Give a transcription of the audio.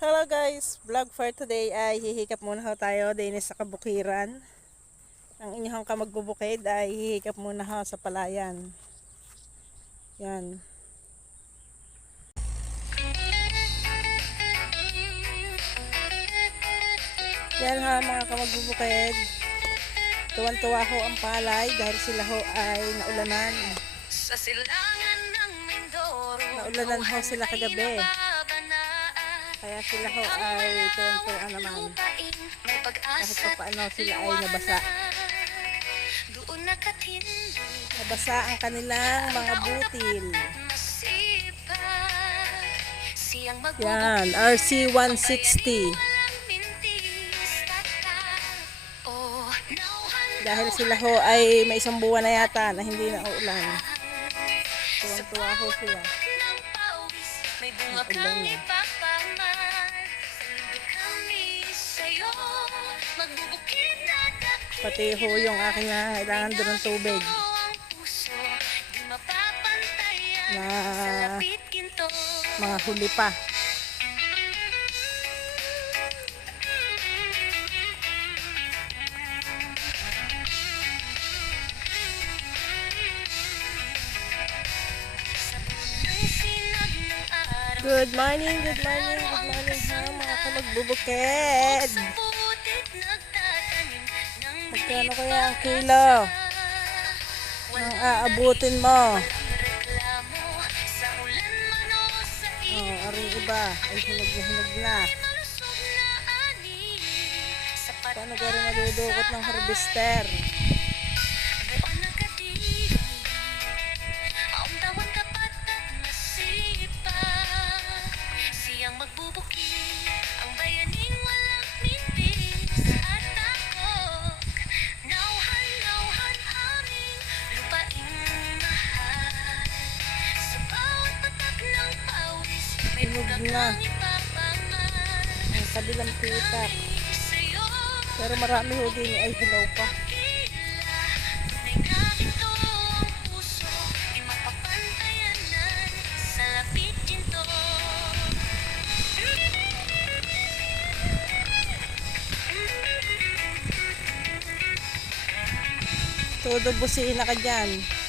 Hello guys, vlog for today ay hihikap muna ho tayo din sa kabukiran. Ang inyong kamagbubukid ay hihikap muna ho sa palayan. Yan. Yan ha mga kamagbubukid. Tuwan-tuwa ho ang palay dahil sila ho ay naulanan. Sa silangan ng Mindoro, Naulanan ho sila kagabi. Kaya sila ho ay tuwan-tuwa naman. Kahit pa paano sila ay nabasa. Nabasa ang kanilang mga butil. Yan, RC160. Dahil sila ho ay may isang buwan na yata na hindi na uulan. Tuwang-tuwa ho sila. Ulan na. Pati ho yung aking nangangailangan doon ng tubig. Na mga huli pa. Good morning ha mga kamagbubukid. Magkano kaya ang kilo ang aabutin mo? Aring iba ay hinog na. Paano gano'n madudukot ng harvester? Hinog na ang kabilang pitak, pero marami ho din ay hilaw pa. Todo busiin na ka dyan.